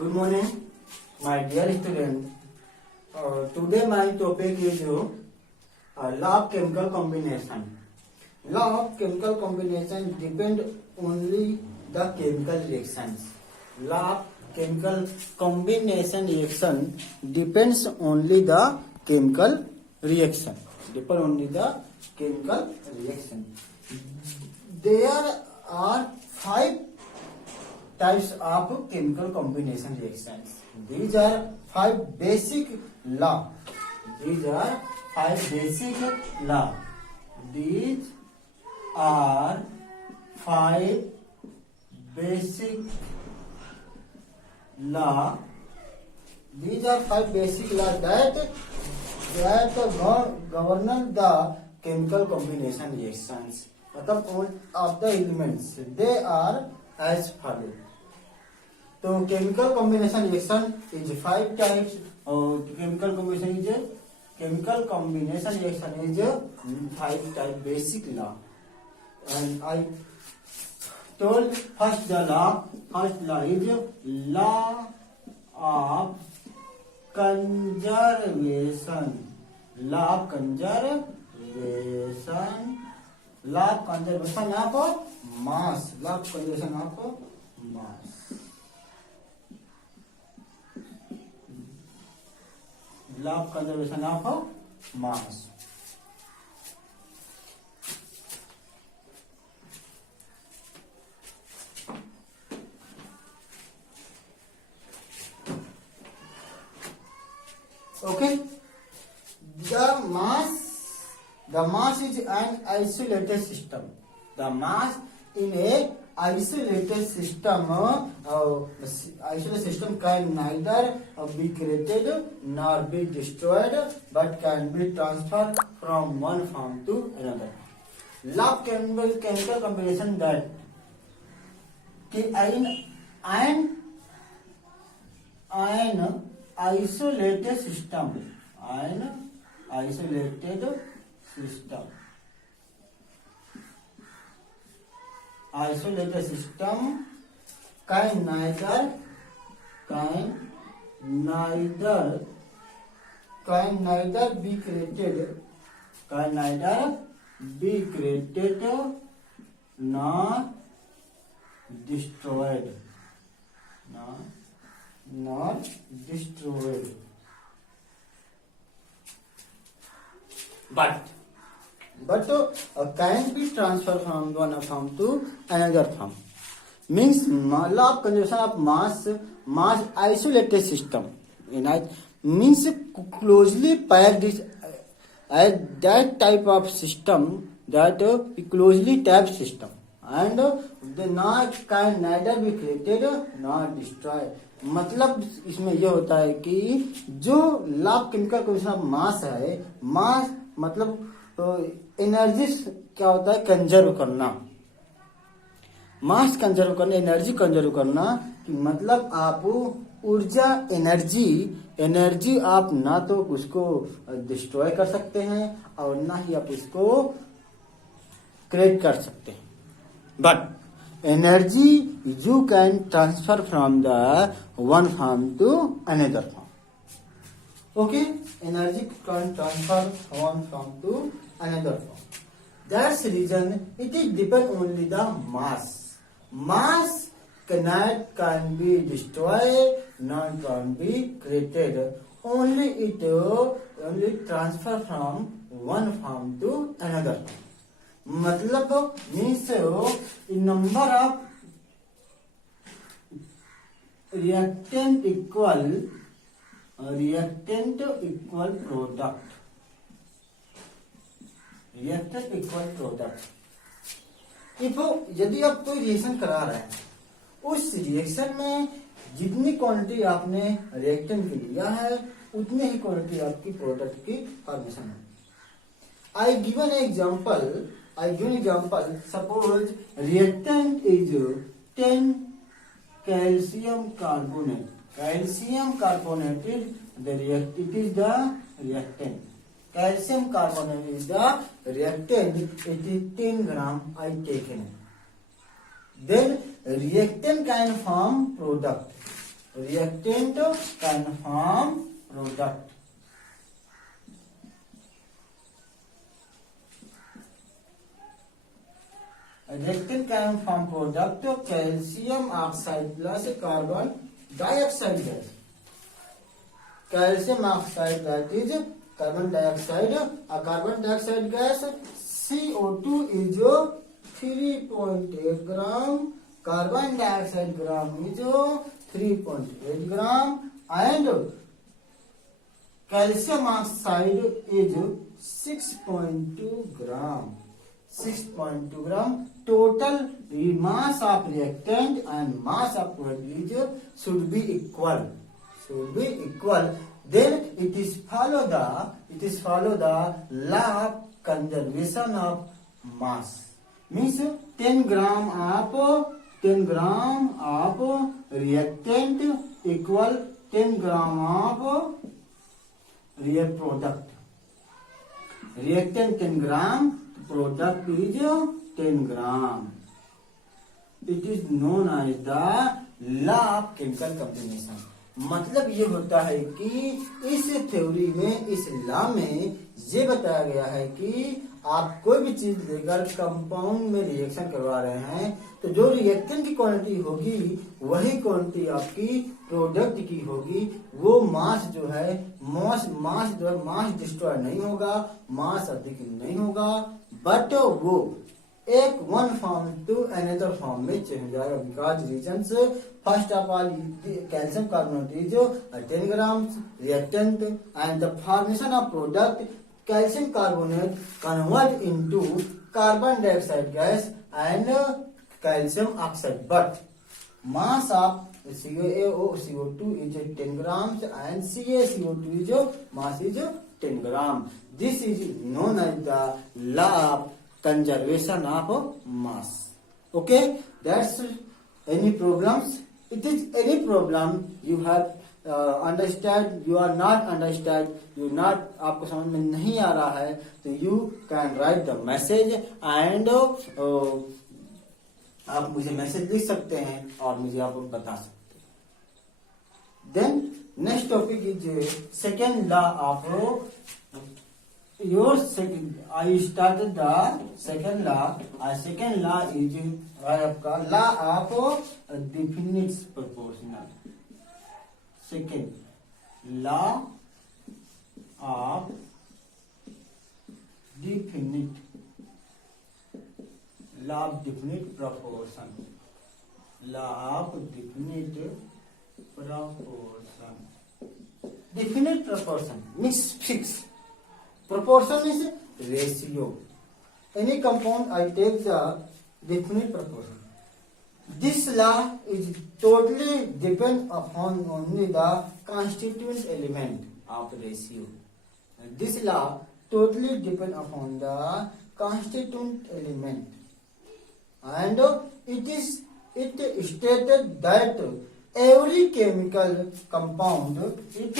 Good morning, my dear student. Today my topic is law of chemical combination. Law of chemical combination depend only the chemical reactions. Law of chemical combination reaction depends only the chemical reaction. Depend only the chemical reaction. There are 5 types of chemical combination reactions. These are 5 basic law. These are 5 basic law. These are 5 basic law. These are 5 basic law that govern the chemical combination reactions. मतलब of the elements, they are as follows. So chemical combination reaction is 5 types. Chemical combination reaction is 5 type basic law. And I told first law is law of conservation. Law of conservation of mass. Law of conservation of mass. Law of conservation of mass. Okay. The mass is an isolated system. The mass in a isolated system can neither be created nor be destroyed, but can be transferred from one form to another. Law of chemical combination that an isolated system can neither be created nor destroyed. But can be transferred from one form to another form. Means law of conservation of mass isolated system. Means closely packed that type of system, that closely tapped system, and the can neither be created nor destroyed. मतलब इसमें यह होता है कि जो law of chemical commission of mass है, मास मतलब energy क्या होता है, कंजर्व करना. मास कंजर्व करना, एनर्जी कंजर्व करना, मतलब आप ऊर्जा एनर्जी आप ना तो उसको डिस्ट्रॉय कर सकते हैं और ना ही आप उसको क्रिएट कर सकते हैं. But energy you can transfer from the one form to another form. Okay, energy can transfer one form to another form. That's the reason it is depend only the mass. Mass can be destroyed, nor can be created. Only transfer from one form to another form. मतलब means number of reactant equal product. यदि आप कोई reaction करा रहे हैं, उस reaction में जितनी क्वांटिटी आपने रिएक्टेंट की लिया है उतनी ही क्वांटिटी आपकी प्रोडक्ट की फॉर्मेशन है. I give an example. Suppose reactant is 10 calcium carbonate. Calcium carbonate is the reactant. Calcium carbonate is the reactant. It is 10 gram I taken. Then reactant can form product. reactant can form product. Reactant can form product of calcium oxide plus carbon dioxide gas. Calcium oxide, that is carbon dioxide. A carbon dioxide gas CO2 is 3.8 gram. Carbon dioxide gram is 3.8 gram, and calcium oxide is 6.2 gram. 6.2 gram. Total mass of reactant and mass of product should be equal. Then it is follow the law of conservation of mass. Means 10 gram of reactant equal 10 gram of real product. Reactant 10 gram, product is 10 gram. It is known as the law of chemical combination. मतलब ये होता है कि इस theory में, इस law में ये बताया गया है कि आप कोई भी चीज लेकर कंपाउंड में रिएक्शन करवा रहे हैं तो जो रिएक्टेंट की क्वांटिटी होगी वही क्वांटिटी आपकी प्रोडक्ट की होगी. वो मास जो है मास डिस्ट्रॉय नहीं होगा, मास अधिक नहीं होगा, बट वो एक one form to another form में चेंज हो जाएगा. Because reasons, first of all calcium carbonate is 10 gram reactant and the formation of product calcium carbonate convert into carbon dioxide gas and calcium oxide, but mass of CO2 is 10 grams and CaCO2 is mass is 10 gram. This is known as the law of conservation of mass. Okay, that's any problems. It is any problem you have understand, you are not understand, you not, आपको समझ में नहीं आ रहा है तो you can write the message and आप मुझे मैसेज लिख सकते हैं और मुझे आप बता सकते हैं. Then next topic is second law of your second. I start the second law. Second law is आपका law of definite proportional. Second, law of definite proportion. Law of definite proportion. Definite proportion means fixed. Proportion is ratio. Any compound I take the definite proportion. This law is totally depend upon only the constituent element of ratio. This law totally depend upon the constituent element, and it stated that every chemical compound it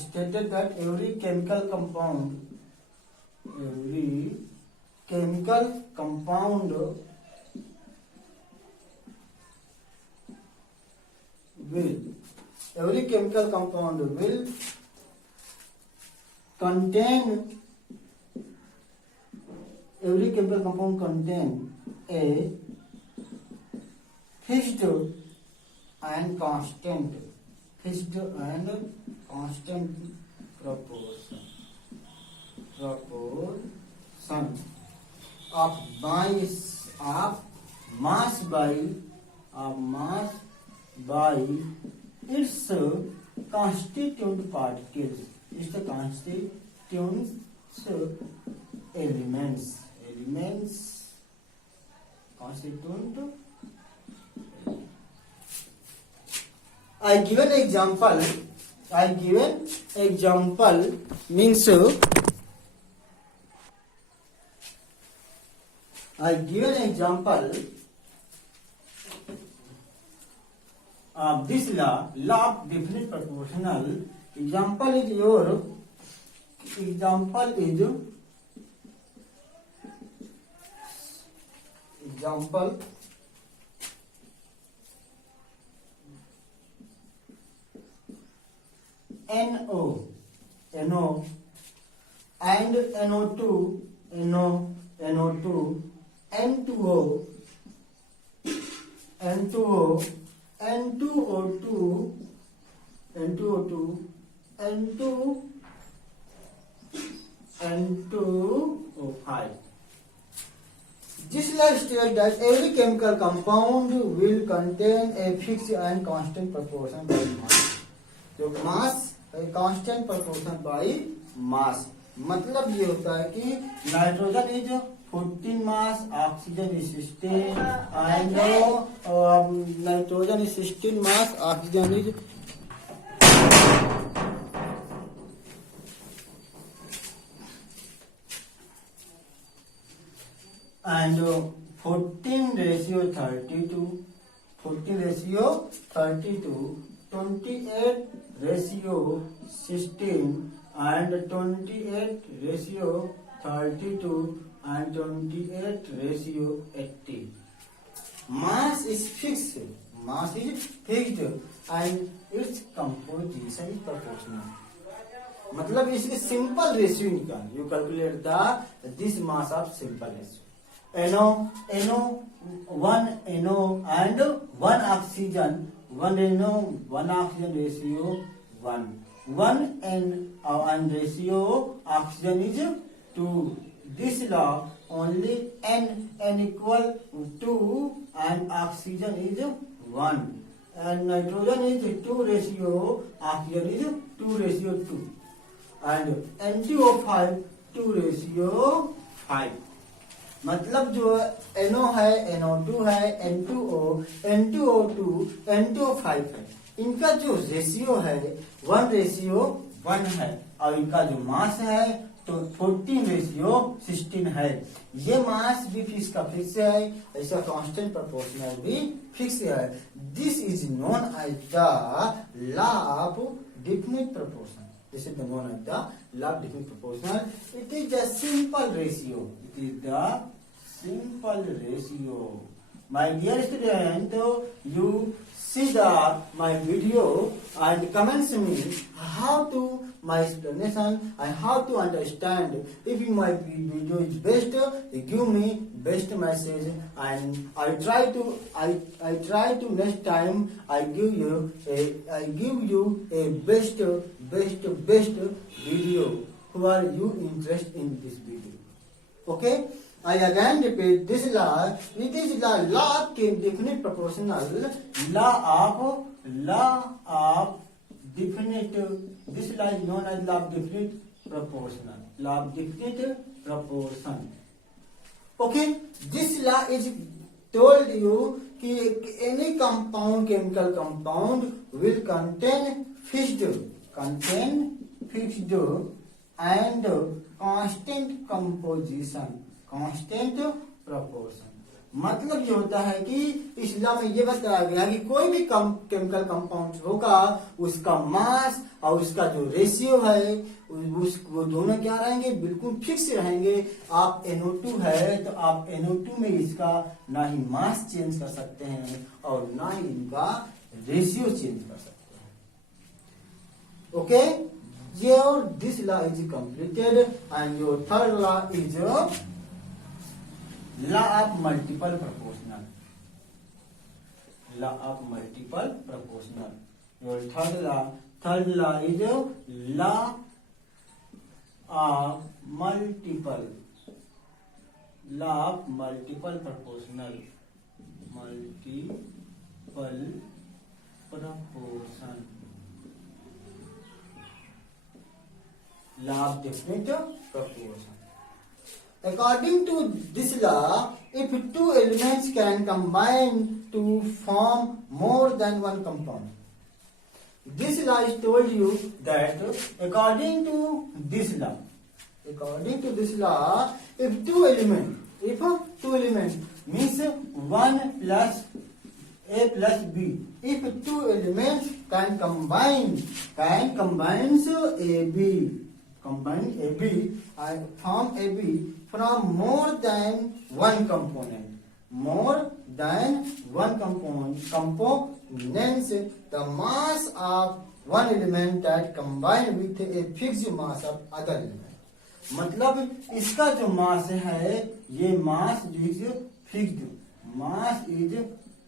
stated that every chemical compound will contain a fixed and constant proportion of mass by its constituent particles, its constituent elements. Constituent. I given example means I given example of this law of definite proportional. Example is your example is NO and NO2 N2O N2O2 N2O5. This law states that every chemical compound will contain a fixed and constant proportion by mass. तो mass constant proportion by mass, मतलब ये होता है कि nitrogen is 14 mass, oxygen is 16 and nitrogen is 16 mass, oxygen is and 14 ratio 32, 28 ratio 16 and 28 ratio 32 and 28 ratio 80. Mass is fixed and its composition is proportional. मतलब इसके simple ratio निकाल, you calculate the this mass of simple ratio. NO 1 NO and 1 oxygen, 1 NO 1 oxygen ratio 1 and ratio oxygen is 2. This law only n equal 2 and oxygen is 1 and nitrogen is 2 ratio, oxygen is 2 ratio 2 and N2O5 2 ratio 5. मतलब जो NO है, NO2 है, N2O, N2O2, N2O5 है, इनका जो ratio है 1 ratio 1 है और इनका जो मास है तो 14 रेशियो 16 है. ये मास भी फिक्स का फिक्स है, ऐसा कांस्टेंट प्रोपोर्शनल भी फिक्स है. This is known as the law of definite proportion. This is known as the law of definite proportional. It is the simple ratio. My dear student, you see my video and comments me how to my explanation and how to understand. If my video is best, give me best message and I try to next time I give you a best video. Who are you interested in this video? Okay. I again repeat this law. It is the law of definite proportional. Law of definite. This law is known as law of definite proportional. Law of definite proportion. Okay. This law is told you कि any compound, chemical compound will contain fixed and constant composition, constant proportion. मतलब ये होता है कि इस law में ये बताया गया कि कोई भी केमिकल कंपाउंड होगा उसका मास और उसका जो रेशियो है वो दोनों क्या रहेंगे, बिल्कुल फिक्स रहेंगे. आप NO2 है तो आप NO2 में इसका ना ही मास चेंज कर सकते हैं और ना ही इनका रेशियो चेंज कर सकते हैं. Okay. Your this law is completed and your third law is law of multiple proportional. Law of multiple proportional. Your third law is law of multiple proportional. Multiple proportion. Law of definite proportion. According to this law, if two elements can combine to form more than one compound, this law is told you that according to this law, if two elements means 1 plus A plus B, if two elements can combine AB combine AB and form AB from more than one component. More than one components, the mass of one element that combine with a fixed mass of other element. मतलब इसका जो मास है, ये mass is fixed, mass is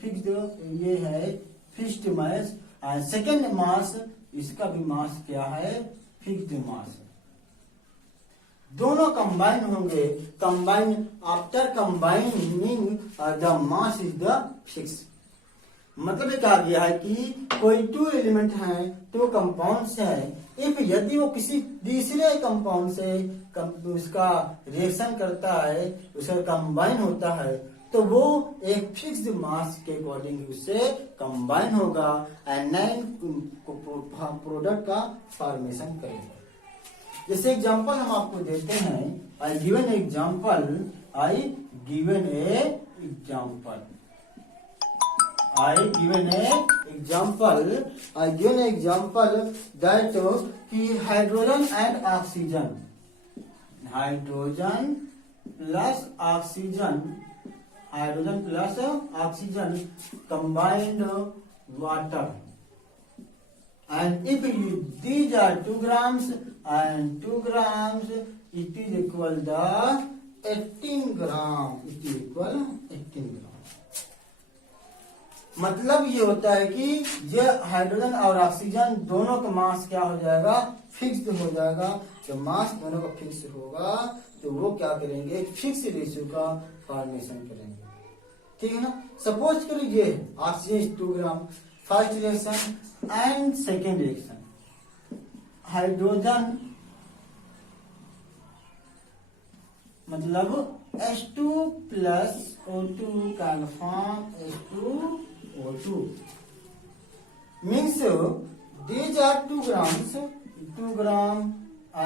fixed, ये है fixed mass. And second mass, इसका भी मास क्या है, फिक्स्ड मास। दोनों कंबाइन होंगे, combine after combining the mass is the fix. मतलब ये कहा गया है कि कोई टू एलिमेंट है, टू कंपाउंड्स है, इफ यदि वो किसी तीसरे कंपाउंड से उसका रिएक्शन करता है, उसका कंबाइन होता है, तो वो एक फिक्स्ड मास के अकॉर्डिंग उससे कंबाइन होगा एंड नए प्रोडक्ट का फॉर्मेशन करेगा। जैसे एग्जांपल हम आपको देते हैं, I given a example that कि hydrogen and oxygen, hydrogen plus oxygen combined water, and if these are 2 grams and 2 grams, it is equal to 18 gram, it is equal 18 gram। मतलब ये होता है कि ये हाइड्रोजन और ऑक्सीजन दोनों का मास क्या हो जाएगा, फिक्स्ड हो जाएगा। जब मास दोनों का फिक्स होगा तो वो क्या करेंगे, फिक्स रेशियो का फॉर्मेशन करेंगे, ठीक है ना। सपोज करिए ये oxygen 2 gram, first reaction and second reaction, hydrogen मतलब H2 प्लस O2 का form H2O2 means these are 2 grams, 2 gram